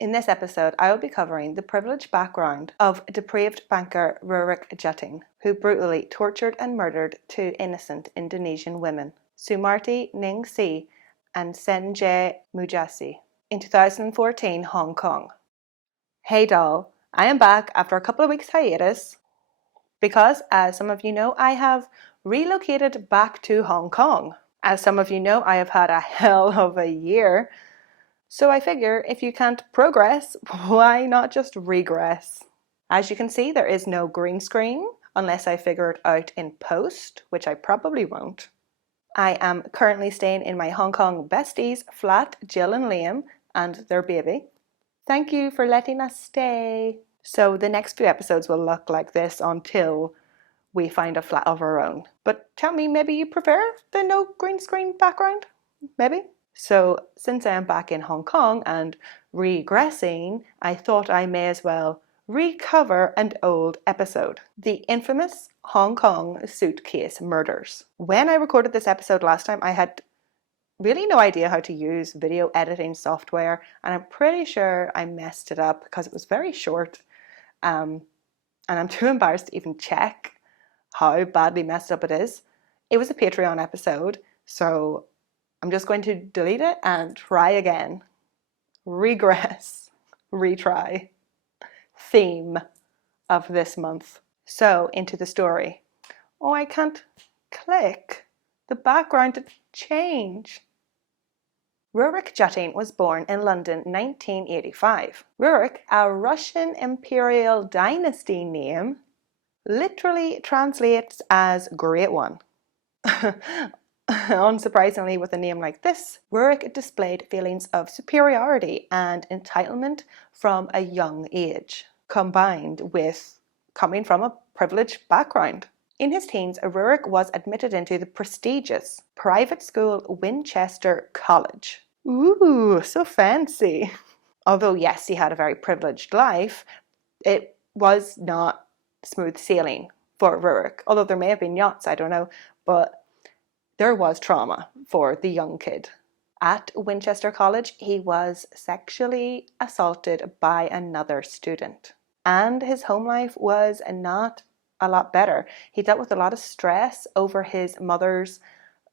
In this episode, I will be covering the privileged background of depraved banker Rurik George, who brutally tortured and murdered two innocent Indonesian women, Sumarti Ningsih and Seneng Mujiasih, in 2014 Hong Kong. Hey doll, I am back after a couple of weeks hiatus because, as some of you know, I have relocated back to Hong Kong. As some of you know, I have had a hell of a year. So I figure if you can't progress, why not just regress? As you can see, there is no green screen unless I figure it out in post, which I probably won't. I am currently staying in my Hong Kong besties flat, Jill and Liam, and their baby. Thank you for letting us stay. So the next few episodes will look like this until we find a flat of our own. But tell me, maybe you prefer the no green screen background? Maybe? So since I am back in Hong Kong and regressing, I thought I may as well recover an old episode, the infamous Hong Kong Suitcase murders. When I recorded this episode last time, I had really no idea how to use video editing software, and I'm pretty sure I messed it up because it was very short, and I'm too embarrassed to even check how badly messed up it is. It was a Patreon episode, so I'm just going to delete it and try again. Regress, retry. Theme of this month. So, into the story. Oh, I can't click. The background didn't change. Rurik George was born in London 1985. Rurik, a Russian imperial dynasty name, literally translates as Great One. Unsurprisingly, with a name like this, Rurik displayed feelings of superiority and entitlement from a young age, combined with coming from a privileged background. In his teens, Rurik was admitted into the prestigious private school Winchester College. Ooh, so fancy. Although, yes, he had a very privileged life, it was not smooth sailing for Rurik. Although there may have been yachts, I don't know, but there was trauma for the young kid. At Winchester College, he was sexually assaulted by another student. And his home life was not a lot better. He dealt with a lot of stress over his mother's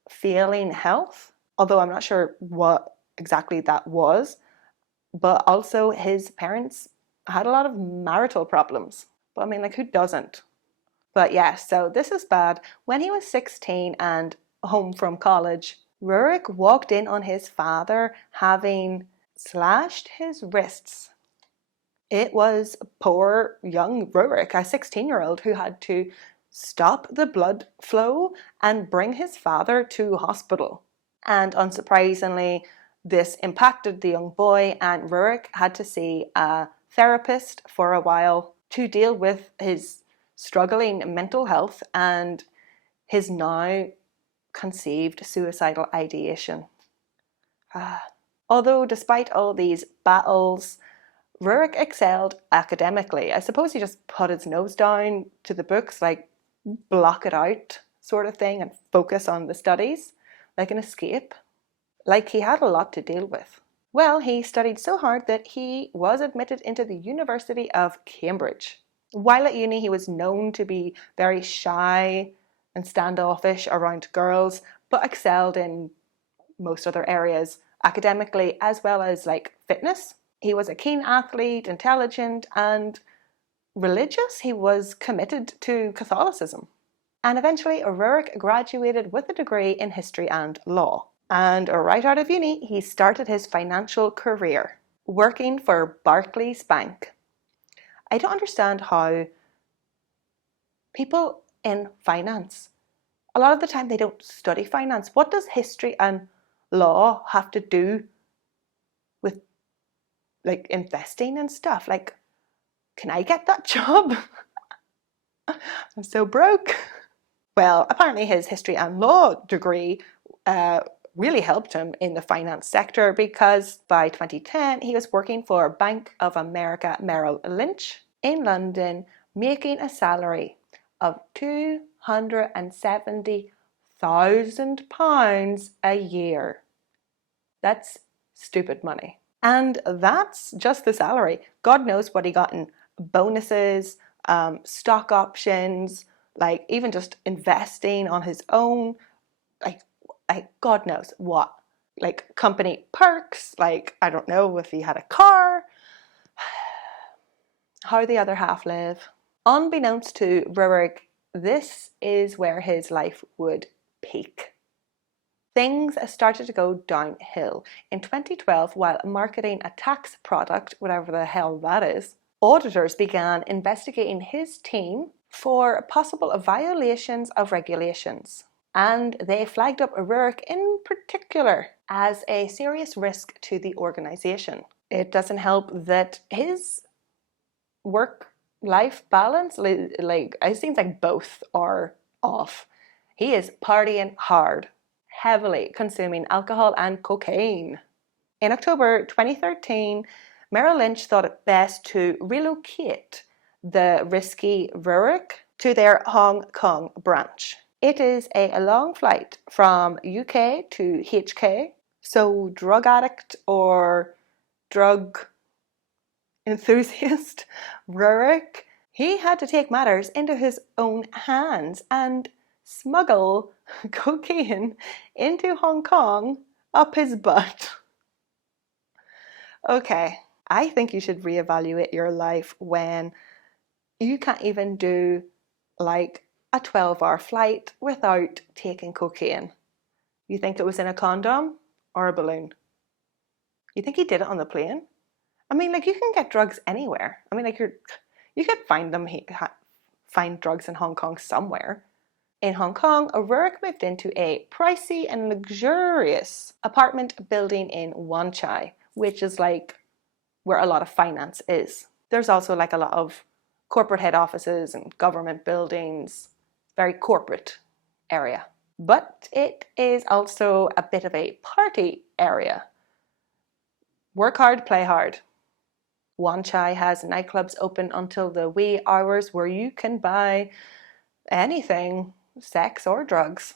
failing health, although I'm not sure what exactly that was. But also his parents had a lot of marital problems. But I mean, like, who doesn't? But yeah, so this is bad. When he was 16 and home from college, Rurik walked in on his father having slashed his wrists. It was poor young Rurik, a 16-year-old, who had to stop the blood flow and bring his father to hospital. And unsurprisingly, this impacted the young boy, and Rurik had to see a therapist for a while to deal with his struggling mental health and his now conceived suicidal ideation. Although despite all these battles, Rurik excelled academically. I suppose he just put his nose down to the books, like block it out sort of thing, and focus on the studies, like an escape. Like he had a lot to deal with. Well, he studied so hard that he was admitted into the University of Cambridge. While at uni, he was known to be very shy and standoffish around girls, but excelled in most other areas, academically as well as like fitness. He was a keen athlete, intelligent, and religious. He was committed to Catholicism. And eventually, Rurik graduated with a degree in history and law. And right out of uni, he started his financial career, working for Barclays Bank. I don't understand how people in finance, a lot of the time they don't study finance. What does history and law have to do with like investing and stuff? Like, can I get that job? I'm so broke. Well, apparently his history and law degree really helped him in the finance sector, because by 2010 he was working for Bank of America Merrill Lynch in London, making a salary of £270,000 a year. That's stupid money. And that's just the salary. God knows what he got in bonuses, stock options, like even just investing on his own, like God knows what. Like company perks, like I don't know if he had a car. How the other half live. Unbeknownst to Rurik, this is where his life would peak. Things started to go downhill. In 2012, while marketing a tax product, whatever the hell that is, auditors began investigating his team for possible violations of regulations. And they flagged up Rurik in particular as a serious risk to the organisation. It doesn't help that his work-life balance, like it seems like both are off. He is partying hard, heavily consuming alcohol and cocaine. In October 2013, Merrill Lynch thought it best to relocate the risky Rurik to their Hong Kong branch. It is a long flight from UK to HK, so drug addict or drug enthusiast Rurik, he had to take matters into his own hands and smuggle cocaine into Hong Kong up his butt. Okay, I think you should reevaluate your life when you can't even do like a 12-hour flight without taking cocaine. You think it was in a condom or a balloon? You think he did it on the plane? I mean, like, you can get drugs anywhere. I mean, like, you could find drugs in Hong Kong somewhere. In Hong Kong, Rurik moved into a pricey and luxurious apartment building in Wan Chai, which is like where a lot of finance is. There's also like a lot of corporate head offices and government buildings, very corporate area. But it is also a bit of a party area. Work hard, play hard. Wan Chai has nightclubs open until the wee hours where you can buy anything, sex or drugs.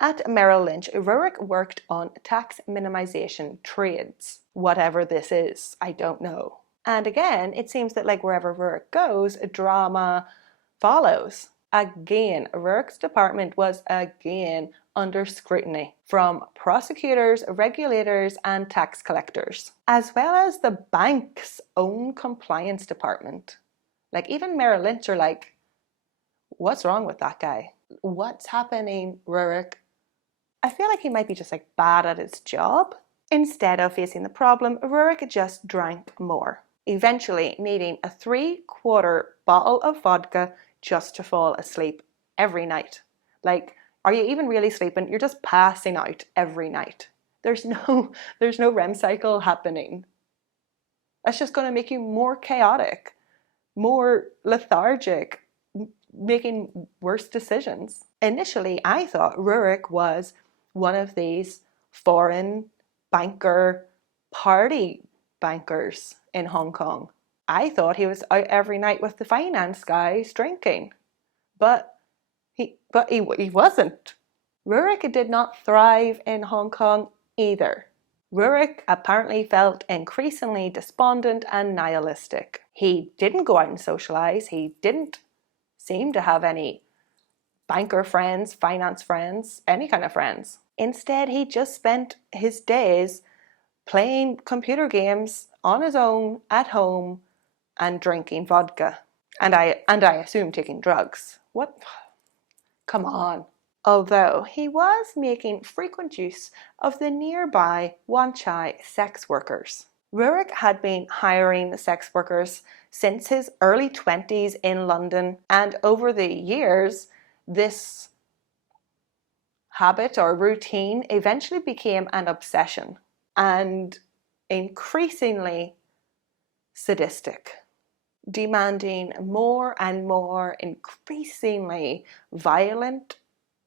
At Merrill Lynch, Rurik worked on tax minimization trades. Whatever this is, I don't know. And again, it seems that like wherever Rurik goes, drama follows. Again, Rurik's department was again under scrutiny from prosecutors, regulators, and tax collectors, as well as the bank's own compliance department. Like even Merrill Lynch are like, what's wrong with that guy? What's happening, Rurik? I feel like he might be just like bad at his job. Instead of facing the problem, Rurik just drank more, eventually needing a 3/4 bottle of vodka just to fall asleep every night. Like, are you even really sleeping? You're just passing out every night. There's no REM cycle happening. That's just going to make you more chaotic, more lethargic, making worse decisions. Initially, I thought Rurik was one of these foreign banker party bankers in Hong Kong. I thought he was out every night with the finance guys drinking, but he wasn't. Rurik did not thrive in Hong Kong either. Rurik apparently felt increasingly despondent and nihilistic. He didn't go out and socialize. He didn't seem to have any banker friends, finance friends, any kind of friends. Instead, he just spent his days playing computer games on his own at home and drinking vodka. And I assume taking drugs. What? Come on. Although he was making frequent use of the nearby Wan Chai sex workers. Rurik had been hiring sex workers since his early 20s in London, and over the years, this habit or routine eventually became an obsession and increasingly sadistic, demanding more and more increasingly violent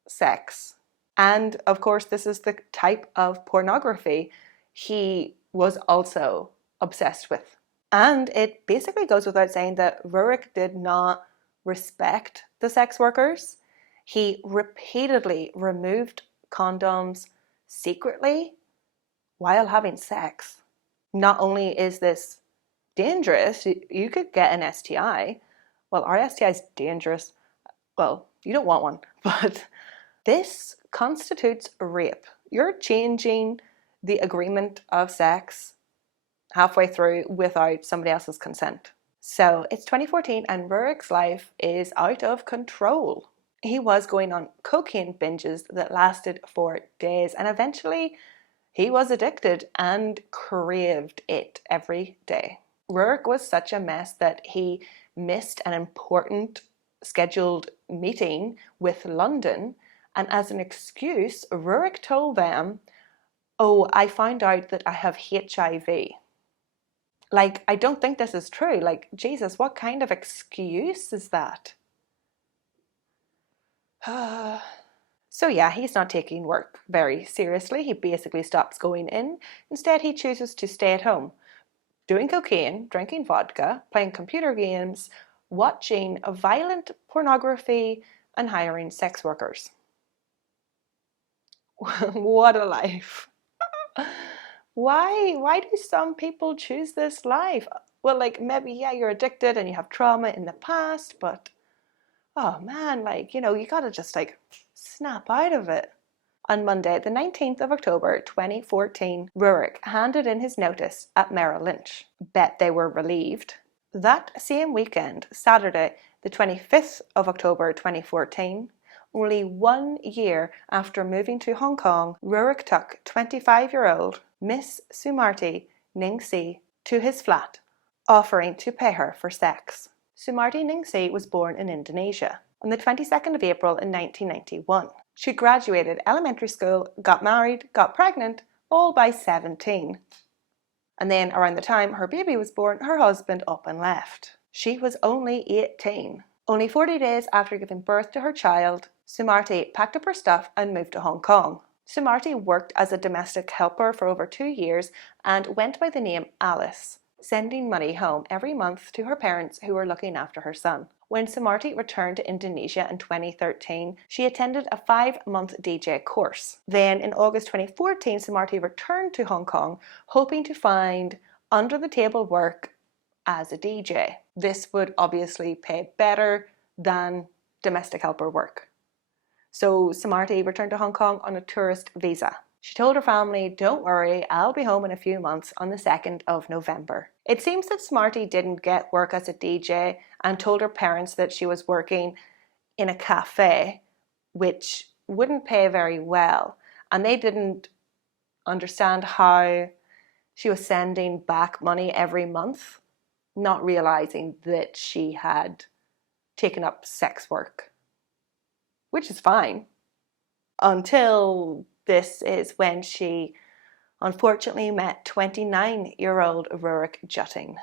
sex. And of course, this is the type of pornography he was also obsessed with. And it basically goes without saying that Rurik did not respect the sex workers. He repeatedly removed condoms secretly while having sex. Not only is this dangerous, you could get an STI. Well, our STI is dangerous. Well, you don't want one, but this constitutes rape. You're changing the agreement of sex halfway through without somebody else's consent. So it's 2014 and Rurik's life is out of control. He was going on cocaine binges that lasted for days, and eventually he was addicted and craved it every day. Rurik was such a mess that he missed an important scheduled meeting with London, and as an excuse, Rurik told them, "Oh, I found out that I have HIV." Like, I don't think this is true. Like, Jesus, what kind of excuse is that? So yeah, he's not taking work very seriously. He basically stops going in. Instead, he chooses to stay at home, doing cocaine, drinking vodka, playing computer games, watching violent pornography, and hiring sex workers. What a life. Why do some people choose this life? Well, like, maybe, yeah, you're addicted and you have trauma in the past, but oh man, like, you gotta just like snap out of it. On Monday, the 19th of October 2014, Rurik handed in his notice at Merrill Lynch. Bet they were relieved. That same weekend, Saturday, the 25th of October 2014, only 1 year after moving to Hong Kong, Rurik took 25-year-old Miss Sumarti Ningsih to his flat, offering to pay her for sex. Sumarti Ningsih was born in Indonesia on the 22nd of April in 1991. She graduated elementary school, got married, got pregnant, all by 17. And then around the time her baby was born, her husband up and left. She was only 18. Only 40 days after giving birth to her child, Sumarti packed up her stuff and moved to Hong Kong. Sumarti worked as a domestic helper for over 2 years and went by the name Alice, sending money home every month to her parents who were looking after her son. When Sumarti returned to Indonesia in 2013, she attended a 5-month DJ course. Then in August 2014, Sumarti returned to Hong Kong, hoping to find under-the-table work as a DJ. This would obviously pay better than domestic helper work. So Sumarti returned to Hong Kong on a tourist visa. She told her family, "Don't worry, I'll be home in a few months on the 2nd of November. It seems that Sumarti didn't get work as a DJ and told her parents that she was working in a cafe, which wouldn't pay very well. And they didn't understand how she was sending back money every month, not realizing that she had taken up sex work, which is fine, until this is when she unfortunately met 29-year-old Rurik Jutting.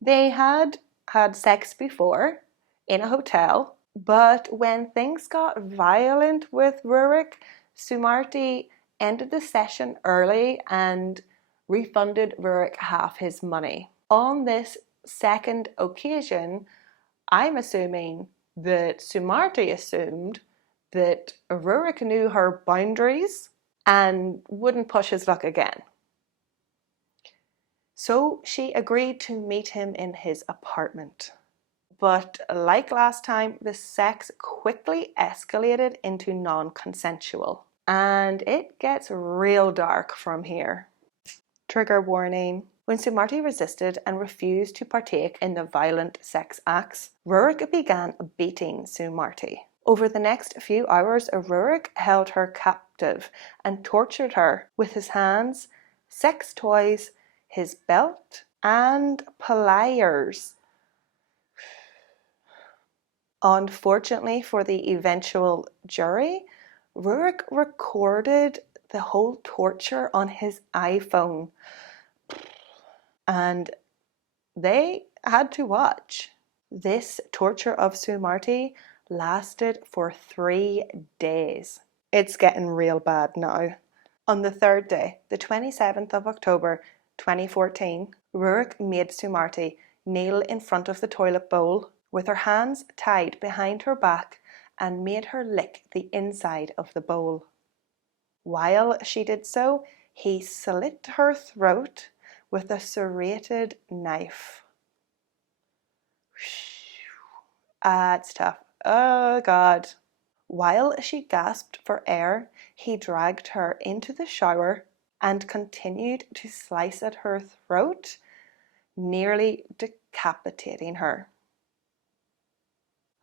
They had had sex before in a hotel, but when things got violent with Rurik, Sumarti ended the session early and refunded Rurik half his money. On this second occasion, I'm assuming that Sumarti assumed that Rurik knew her boundaries and wouldn't push his luck again. So she agreed to meet him in his apartment. But like last time, the sex quickly escalated into non-consensual. And it gets real dark from here. Trigger warning. When Sumarti resisted and refused to partake in the violent sex acts, Rurik began beating Sumarti. Over the next few hours, Rurik held her captive and tortured her with his hands, sex toys, his belt, and pliers. Unfortunately for the eventual jury, Rurik recorded the whole torture on his iPhone, and they had to watch. This torture of Sumarti lasted for 3 days. It's getting real bad now. On the third day, the 27th of October 2014, Rurik made Sumarti kneel in front of the toilet bowl with her hands tied behind her back and made her lick the inside of the bowl. While she did so, he slit her throat with a serrated knife. It's tough. Oh God. While she gasped for air, he dragged her into the shower and continued to slice at her throat, nearly decapitating her.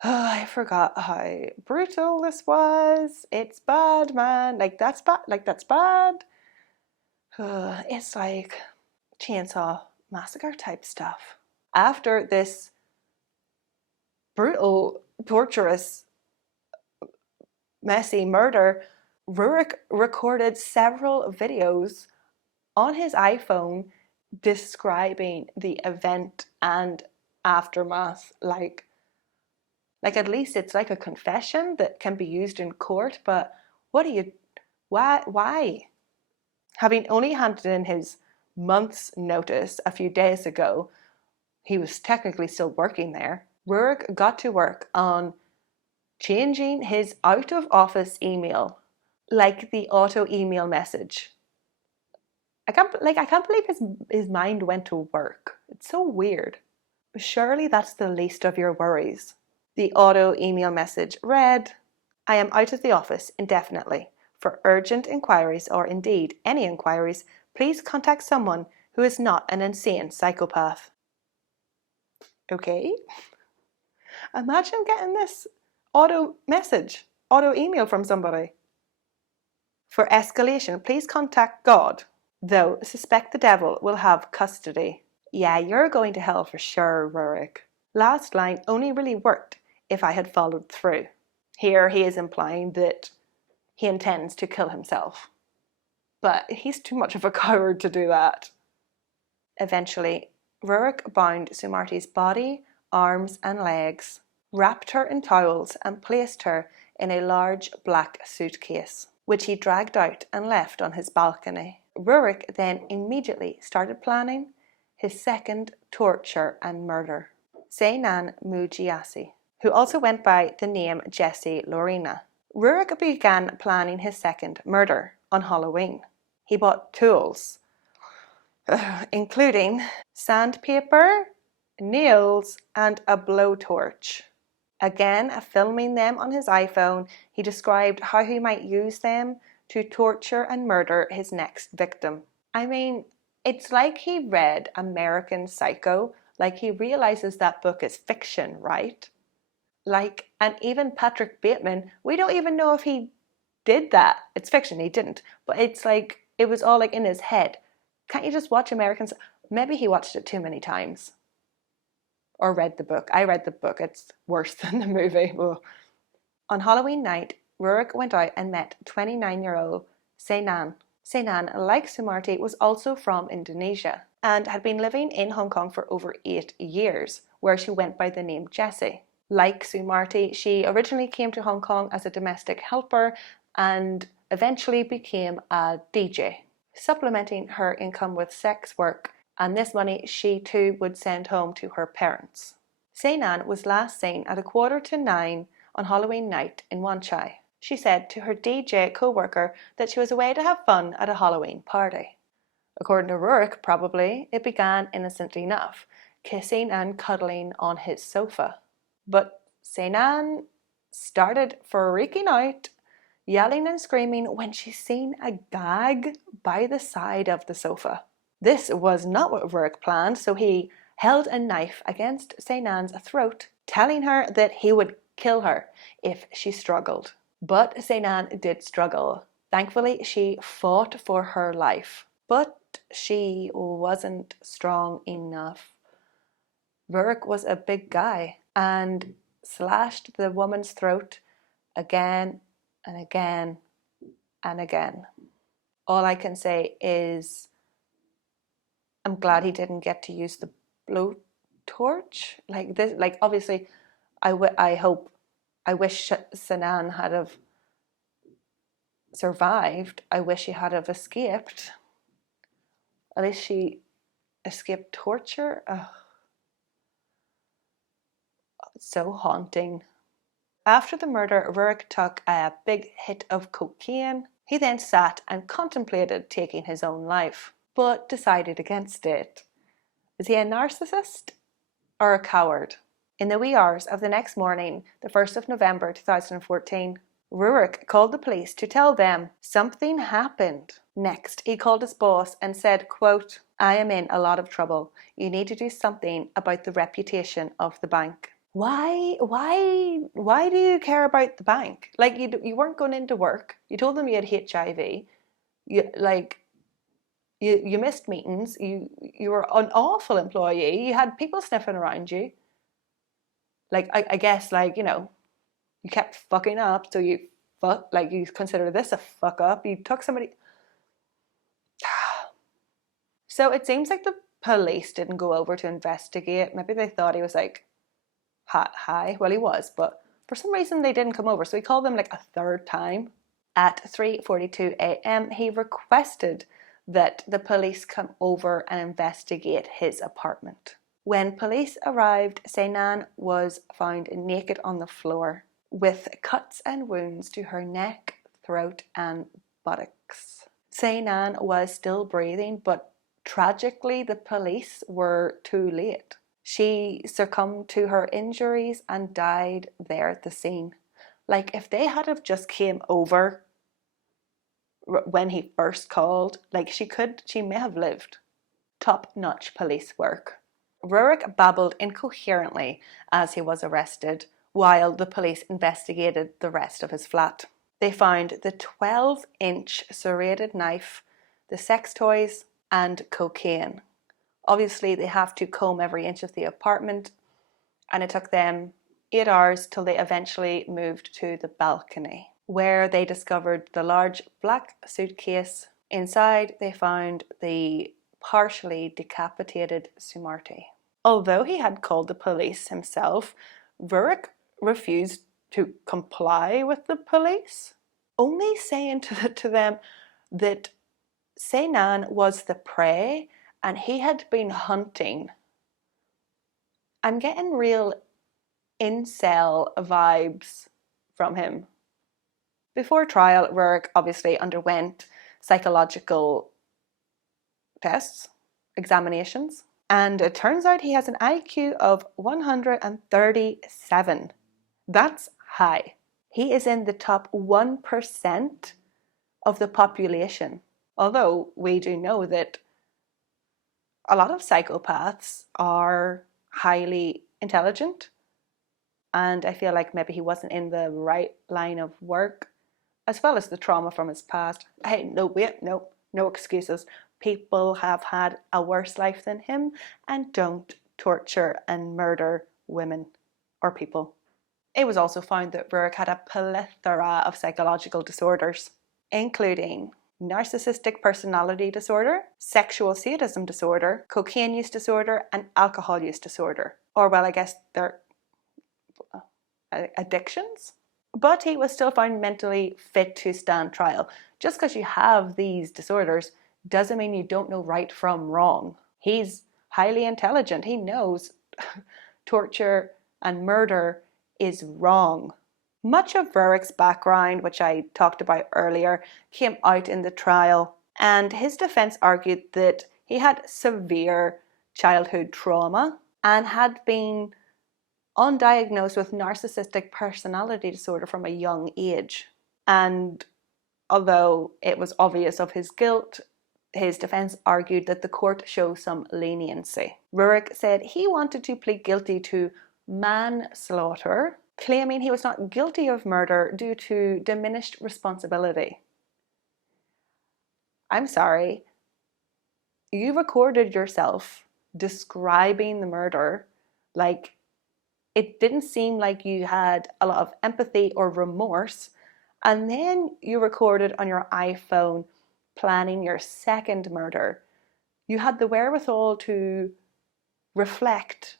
Oh, I forgot how brutal this was. It's bad, man. That's bad. That's bad. It's like Chainsaw Massacre type stuff. After this brutal, torturous, messy murder, Rurik recorded several videos on his iPhone describing the event and aftermath. Like at least it's like a confession that can be used in court, but why? Having only handed in his month's notice a few days ago, he was technically still working there. Rurik got to work on changing his out of office email, like the auto email message. I can't believe his mind went to work. It's so weird. But surely that's the least of your worries. The auto email message read, "I am out of the office indefinitely. For urgent inquiries or indeed any inquiries, please contact someone who is not an insane psychopath." Okay. Imagine getting this auto email from somebody. For escalation, please contact God, though suspect the devil will have custody. Yeah, you're going to hell for sure, Rurik. Last line only really worked if I had followed through. Here he is implying that he intends to kill himself. But he's too much of a coward to do that. Eventually, Rurik bound Sumarti's body, arms and legs, wrapped her in towels and placed her in a large black suitcase, which he dragged out and left on his balcony. Rurik then immediately started planning his second torture and murder. Seneng Mujiasih, who also went by the name Jesse Lorena. Rurik began planning his second murder on Halloween. He bought tools, including sandpaper, nails, and a blowtorch. Again, filming them on his iPhone, he described how he might use them to torture and murder his next victim. I mean, it's like he read American Psycho, like he realizes that book is fiction, right? And even Patrick Bateman, we don't even know if he did that. It's fiction, he didn't. But it's like, it was all like in his head. Can't you just watch Americans? Maybe he watched it too many times. Or read the book. I read the book. It's worse than the movie. Ugh. On Halloween night, Rurik went out and met 29-year-old Seneng. Seneng, like Sumarti, was also from Indonesia and had been living in Hong Kong for over 8 years, where she went by the name Jessie. Like Sumarti, she originally came to Hong Kong as a domestic helper and eventually became a DJ, supplementing her income with sex work, and this money she too would send home to her parents. Seneng was last seen at 9:15 on Halloween night in Wan Chai. She said to her DJ co-worker that she was away to have fun at a Halloween party. According to Rurik, probably, it began innocent enough, kissing and cuddling on his sofa. But Seneng started freaking out, yelling and screaming when she seen a gag by the side of the sofa. This was not what Rurik planned, so he held a knife against Seneng's throat, telling her that he would kill her if she struggled. But Seneng did struggle. Thankfully, she fought for her life, but she wasn't strong enough. Rurik was a big guy and slashed the woman's throat again and again and again. All I can say is I'm glad he didn't get to use the blowtorch. Obviously, I wish Seneng had have survived. I wish she had have escaped. At least she escaped torture. It's so haunting. After the murder, Rurik took a big hit of cocaine. He then sat and contemplated taking his own life. but decided against it. Was he a narcissist or a coward? In the wee hours of the next morning, the 1st of November 2014, Rurik called the police to tell them something happened. Next, he called his boss and said, quote, "I am in a lot of trouble. You need to do something about the reputation of the bank." Why do you care about the bank? Like, you weren't going into work. You told them you had HIV. You missed meetings. You were an awful employee. You had people sniffing around you. Like, I guess, like, you know, you kept fucking up, so you consider this a fuck up. You took somebody. So it seems like the police didn't go over to investigate. Maybe they thought he was like high. Well, he was, but for some reason they didn't come over. So he called them like a third time. At 3:42 a.m., he requested that the police come over and investigate his apartment. When police arrived, Seneng was found naked on the floor with cuts and wounds to her neck, throat and buttocks. Seneng was still breathing, but tragically the police were too late. She succumbed to her injuries and died there at the scene. Like, if they had have just came over when he first called, like, she may have lived. Top-notch police work. Rurik babbled incoherently as he was arrested, while the police investigated the rest of his flat. They found the 12-inch serrated knife, the sex toys, and cocaine. Obviously, they have to comb every inch of the apartment, and it took them 8 hours till they eventually moved to the balcony, where they discovered the large black suitcase. Inside, they found the partially decapitated Sumarti. Although he had called the police himself, Rurik refused to comply with the police, only saying to them that Seneng was the prey and he had been hunting. I'm getting real incel vibes from him. Before trial, Rurik obviously underwent psychological tests, examinations, and it turns out he has an IQ of 137. That's high. He is in the top 1% of the population. Although we do know that a lot of psychopaths are highly intelligent, and I feel like maybe he wasn't in the right line of work, as well as the trauma from his past. Hey, no excuses. People have had a worse life than him, and don't torture and murder women or people. It was also found that Rurik had a plethora of psychological disorders, including narcissistic personality disorder, sexual sadism disorder, cocaine use disorder, and alcohol use disorder. Or, well, I guess they're addictions. But he was still found mentally fit to stand trial. Just because you have these disorders doesn't mean you don't know right from wrong. He's highly intelligent. He knows torture and murder is wrong. Much of Rurik's background, which I talked about earlier, came out in the trial, and his defense argued that he had severe childhood trauma and had been undiagnosed with narcissistic personality disorder from a young age. And although it was obvious of his guilt, his defense argued that the court show some leniency. Rurik said he wanted to plead guilty to manslaughter, claiming he was not guilty of murder due to diminished responsibility. I'm sorry, you recorded yourself describing the murder. Like, it didn't seem like you had a lot of empathy or remorse, and then you recorded on your iPhone planning your second murder. You had the wherewithal to reflect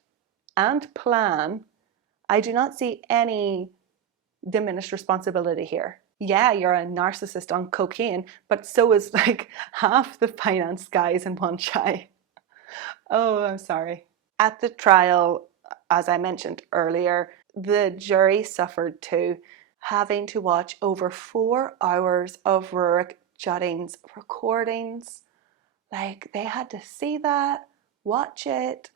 and plan. I do not see any diminished responsibility here. Yeah, you're a narcissist on cocaine, but so is like half the finance guys in Wan Chai. Oh, I'm sorry. At the trial, as I mentioned earlier, the jury suffered too, having to watch over 4 hours of Rurik Jutting's recordings, Like, they had to see that, watch it.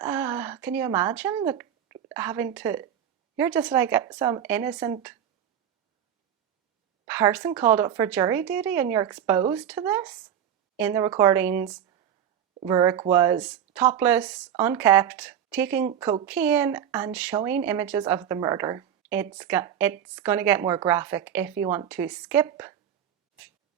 Can you imagine that having to, you're just like some innocent person called up for jury duty and you're exposed to this? In the recordings, Rurik was topless, unkept, taking cocaine and showing images of the murder. It's going to get more graphic if you want to skip.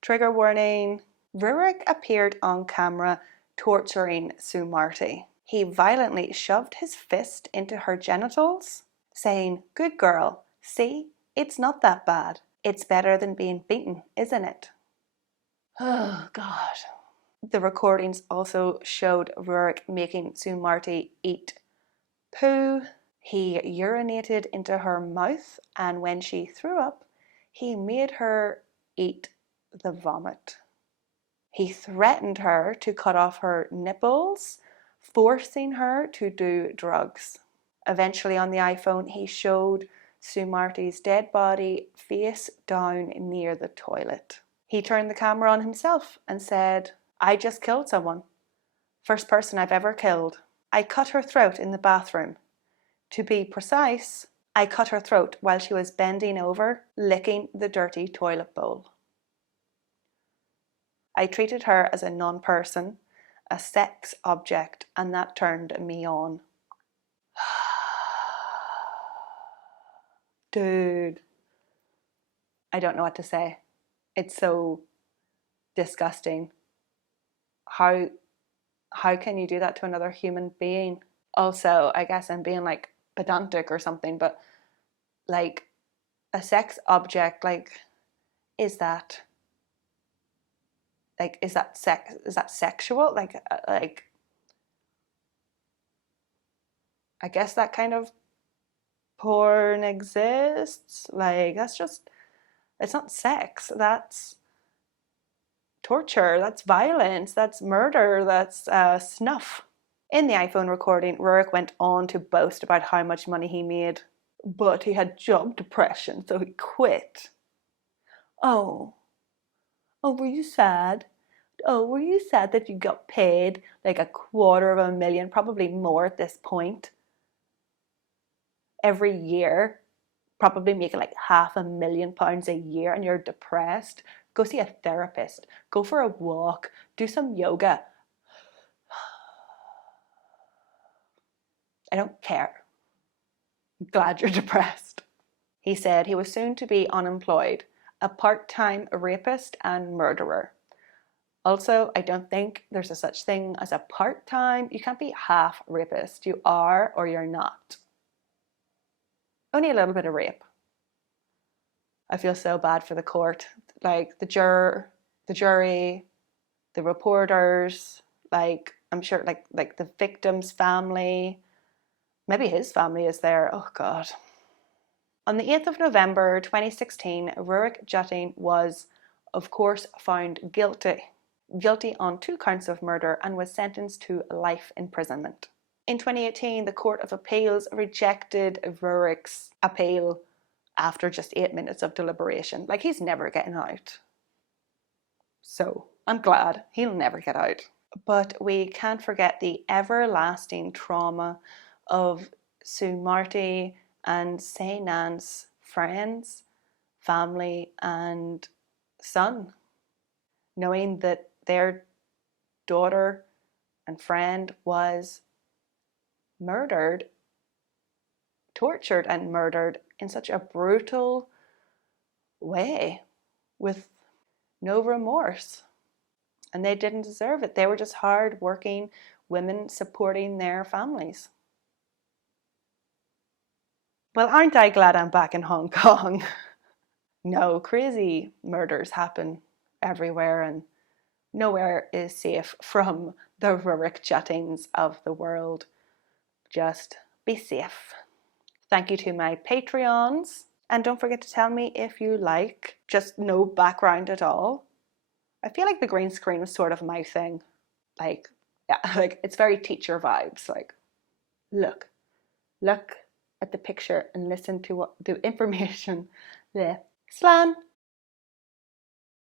Trigger warning. Rurik appeared on camera torturing Sumarti. He violently shoved his fist into her genitals, saying, "Good girl, see, it's not that bad. It's better than being beaten, isn't it?" Oh, God. The recordings also showed Rurik making Sumarti eat poo. He urinated into her mouth, and when she threw up, he made her eat the vomit. He threatened her to cut off her nipples, forcing her to do drugs. Eventually, on the iPhone, he showed Sumarti's dead body face down near the toilet. He turned the camera on himself and said, "I just killed someone. First person I've ever killed. I cut her throat in the bathroom. To be precise, I cut her throat while she was bending over, licking the dirty toilet bowl. I treated her as a non-person, a sex object, and that turned me on." Dude, I don't know what to say. It's so disgusting. How can you do that to another human being? Also, I guess I'm being like pedantic or something, but like a sex object, like, is that sex? Is that sexual? Like I guess that kind of porn exists. Like, that's just, it's not sex. That's torture. That's violence. That's murder. That's snuff. In the iPhone recording, Rurik went on to boast about how much money he made, but he had job depression, so he quit. Oh, were you sad? Oh, were you sad that you got paid like $250,000, probably more at this point, every year, probably making like £500,000 a year, and you're depressed? Go see a therapist. Go for a walk. Do some yoga. I don't care. I'm glad you're depressed. He said he was soon to be unemployed, a part-time rapist and murderer. Also, I don't think there's a such thing as a part-time. You can't be half rapist. You are or you're not. Only a little bit of rape. I feel so bad for the court. Like the jury, the reporters, like I'm sure like the victim's family. Maybe his family is there. Oh God. On the 8th of November 2016, Rurik Jutting was, of course, found guilty on 2 counts of murder and was sentenced to life imprisonment. In 2018, the Court of Appeals rejected Rurik's appeal after just 8 minutes of deliberation. Like, he's never getting out. So I'm glad he'll never get out. But we can't forget the everlasting trauma of Sumarti and Seneng's friends, family, and son, knowing that their daughter and friend was murdered, tortured and murdered in such a brutal way with no remorse. And they didn't deserve it. They were just hard-working women supporting their families. Well, aren't I glad I'm back in Hong Kong? No, crazy murders happen everywhere and nowhere is safe from the Rurik Juttings of the world. Just be safe. Thank you to my Patreons. And don't forget to tell me if you like just no background at all. I feel like the green screen was sort of my thing. Like, yeah, like it's very teacher vibes. Like, look at the picture and listen to what the information there. Slán!